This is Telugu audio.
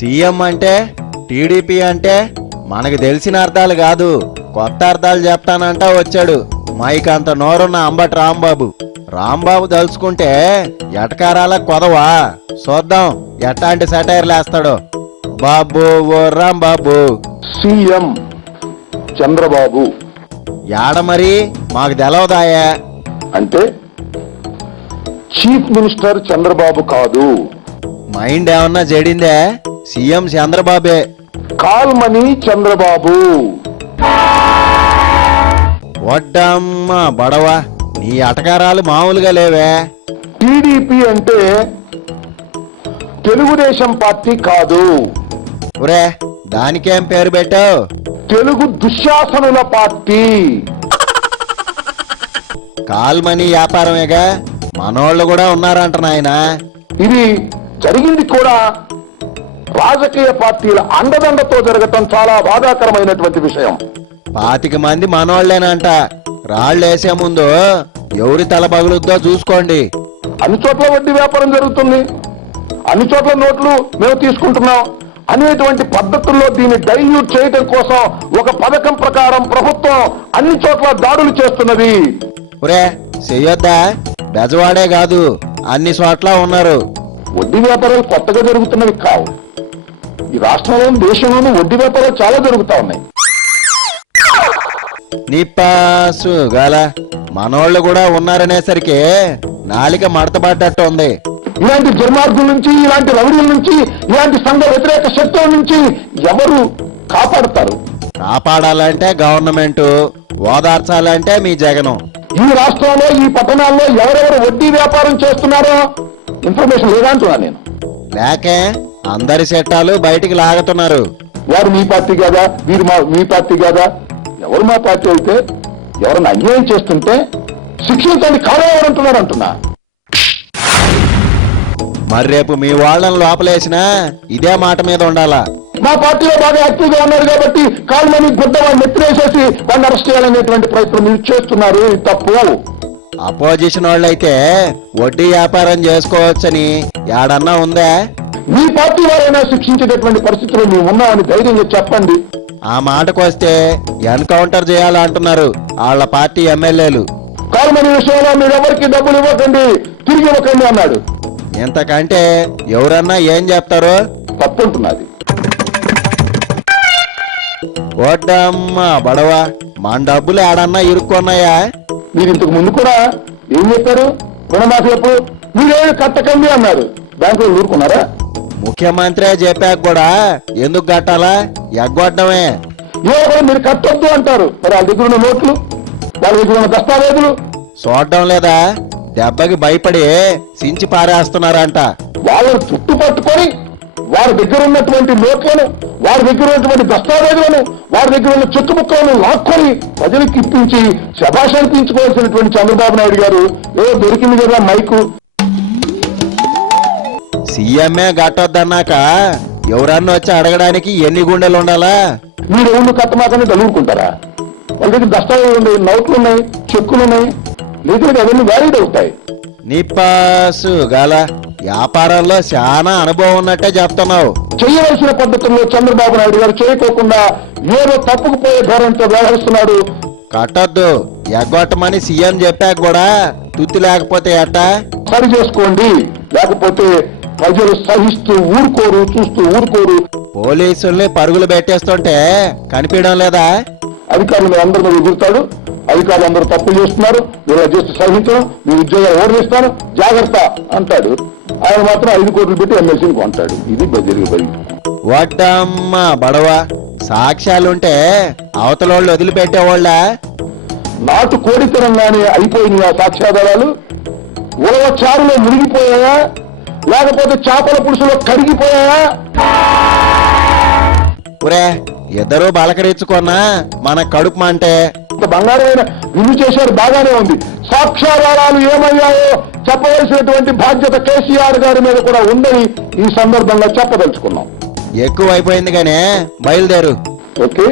సీఎం అంటే టీడీపీ అంటే మనకు తెలిసిన అర్థాలు కాదు, కొత్త అర్థాలు చెప్తానంటా వచ్చాడు మైక్ అంత నోరున్న అంబటి రాంబాబు. రాంబాబు తలుచుకుంటే ఎటకారాల కొదవా. చూద్దాం ఎట్లాంటి సెటైర్లు వేస్తాడో. బాబు ఓ రాంబాబు. సీఎం చంద్రబాబు యాడ మరి మాకు తెలవదాయా? అంటే చీఫ్ మినిస్టర్ చంద్రబాబు కాదు. మైండ్ ఏమన్నా చెడిందే? సీఎం చంద్రబాబే. కాల్మని చంద్రబాబు. వడ్డమ్మ బడవా, నీ అటకారాలు మామూలుగా లేవే. టీడీపీ అంటే తెలుగుదేశం పార్టీ కాదు. ఒరే దానికేం పేరు పెట్టావు? తెలుగు దుశ్శాసనుల పార్టీ. కాల్మనీ వ్యాపారమేగా, మనోళ్ళు కూడా ఉన్నారంట నాయనా. ఇది జరిగింది కూడా రాజకీయ పార్టీల అండదండతో జరగటం చాలా బాధాకరమైనటువంటి విషయం. 25 మంది మనోళ్లేనంట. రాళ్లేసే ముందు ఎవరి తల పగులుద్దో చూసుకోండి. అన్ని చోట్ల వడ్డీ వ్యాపారం జరుగుతుంది, అన్ని చోట్ల నోట్లు మేము తీసుకుంటున్నాం అనేటువంటి పద్ధతుల్లో దీన్ని డైల్యూట్ చేయడం కోసం ఒక పథకం ప్రకారం ప్రభుత్వం అన్ని చోట్ల దాడులు చేస్తున్నది. ఒరే చెయ్యొద్దా? బెజవాడే కాదు అన్ని చోట్ల ఉన్నారు. వడ్డీ వ్యాపారాలు కొత్తగా జరుగుతున్నవి కావు. ఈ రాష్ట్రంలోని దేశంలోనూ వడ్డీ వ్యాపారాలు చాలా జరుగుతా ఉన్నాయి. నిప్పాసు గల మనోళ్ళు కూడా ఉన్నారనేసరికి నాలిక మడతపడ్డట్టు ఉంది. ఇలాంటి దుర్మార్గుల నుంచి, ఇలాంటి రౌడీల నుంచి, ఇలాంటి సంఘ వ్యతిరేక శక్తుల నుంచి ఎవరు కాపాడతారు? కాపాడాలంటే గవర్నమెంట్, ఓదార్చాలంటే మీ జగనం. ఈ రాష్ట్రంలో ఈ పట్టణాల్లో ఎవరెవరు వడ్డీ వ్యాపారం చేస్తున్నారో ఇన్ఫర్మేషన్ లేదా అంటున్నా నేను. లేకే అందరి చట్టాలు బయటికి లాగుతున్నారు. వారు మీ పార్టీ కాదా, వీరు మీ పార్టీ కాదా? ఎవరు మా పార్టీ అయితే ఎవరిని అన్యాయం చేస్తుంటే శిక్షించండి, కావాలంటున్నారు అంటున్నా. మరి రేపు మీ వాళ్ళని లోపలేసినా ఇదే మాట మీద ఉండాలా. మా పార్టీలో బాగా యాక్టివ్ గా ఉన్నారు కాబట్టి కాల్మని గుడ్డ వాళ్ళు ఎత్తిరేసేసి వాళ్ళని అరెస్ట్ చేయాలనేటువంటి ప్రయత్నం మీరు చేస్తున్నారు. ఇది తప్పు. అపోజిషన్ వాళ్ళైతే వడ్డీ వ్యాపారం చేసుకోవచ్చని ఏడన్నా ఉందా? మీ పార్టీ వారైనా శిక్షించేటటువంటి పరిస్థితులు మేము ఉన్నామని ధైర్యంగా చెప్పండి. ఆ మాటకొస్తే ఎన్కౌంటర్ చేయాలంటున్నారు వాళ్ళ పార్టీ ఎమ్మెల్యేలు. కాల్మని విషయంలో మీరు ఎవరికి డబ్బులు ఇవ్వకండి, తిరిగి ఇవ్వకండి అన్నాడు. ఇంతకంటే ఎవరన్నా ఏం చెప్తారో? తప్పుంటున్నది. ఓడ్డమ్మ బడవా, మన డబ్బులు ఏడన్నా ఇరుక్కున్నాయా? మీరు ఇంతకు ముందు కూడా ఏం చెప్పారు? రుణమాఫీలకు మీరేమి కట్టకండి అన్నారు. బ్యాంకులు ఊరుకున్నారా? ముఖ్యమంత్రి చెప్పాక కూడా ఎందుకు కట్టాలా? ఎగ్గొట్టడమే. ఏదో మీరు కట్టొద్దు అంటారు. మరి వాళ్ళ దగ్గర ఉన్న నోట్లు, వాళ్ళ దగ్గర ఉన్న దస్తావేజులు చూడడం లేదా? దెబ్బకి భయపడి సించి పారేస్తున్నారంట. వాళ్ళను చుట్టుపట్టుకొని వారి దగ్గర ఉన్నటువంటి నోట్లను, వారి దగ్గర ఉన్నటువంటి దస్తావేజులను, వారి దగ్గర ఉన్న చెక్కుముక్కలను లాక్కొని ప్రజలకు ఇప్పించి శభాష్ అనిపించుకోవాల్సినటువంటి చంద్రబాబు నాయుడు గారు ఏదో దొరికింది కదా మైకు. సీఎంఏ గట్టొద్దన్నాక ఎవరన్నా వచ్చి అడగడానికి ఎన్ని గుండెలు ఉండాలా? మీరు ఎవరు కట్టమాకని డలుకుంటారా? వాళ్ళ దగ్గర దస్తావేజులు ఉన్నాయి, నోట్లు ఉన్నాయి, చెక్కులు ఉన్నాయి, లేకపోతే అవన్నీ వ్యాలిడ్ అవుతాయి. నిప్పాసు గల వ్యాపారంలో చాలా అనుభవం ఉన్నట్టే చెప్తున్నావు. చేయవలసిన పద్ధతుల్లో చంద్రబాబు నాయుడు గారు చేయకోకుండా ఏదో తప్పుకుపోయే ధోరణితో వ్యవహరిస్తున్నాడు. కట్టొద్దు ఎగ్గొట్టమని సీఎం చెప్పాక కూడా తుత్తి లేకపోతే ఎట్టా? సరి చేసుకోండి, లేకపోతే ప్రజలు సహిస్తూ ఊరుకోరు, చూస్తూ ఊరుకోరు. పోలీసుల్ని పరుగులు పెట్టేస్తుంటే కనిపించడం లేదా? అధికారులు అందరి మీద ఎదురుతాడు. అధికారులు అందరూ తప్పులు చేస్తున్నారు, మీరు చేస్తే సహించడం, మీ ఉద్యోగాలు ఓడేస్తాను జాగ్రత్త అంటాడు. ఆయన మాత్రం 5 కోట్లు పెట్టి ఎమ్మెల్సీని కొంటాడు. ఇది జరిగే పని. వడ్డమ్మ బడవా, సాక్ష్యాలుంటే అవతలోళ్ళు వదిలిపెట్టేవాళ్ళ? నాటు కోడితనంగానే అయిపోయినాయి ఆ సాక్ష్యాధారాలు. ఉలవ చారులో మునిగిపోయాయా, లేకపోతే చేపల పులుసులో కరిగిపోయాయా? ఒరే ఇద్దరు బలకరించుకున్నా మన కడుపు మంటే. బంగారమైన విలువ చేశారు, బాగానే ఉంది. సాక్ష్యాధారాలు ఏమయ్యాయో చెప్పవలసినటువంటి బాధ్యత కేసీఆర్ గారి మీద కూడా ఉందని ఈ సందర్భంగా చెప్పదలుచుకున్నాం. ఎక్కువైపోయింది కానీ బయలుదేరు. ఓకే.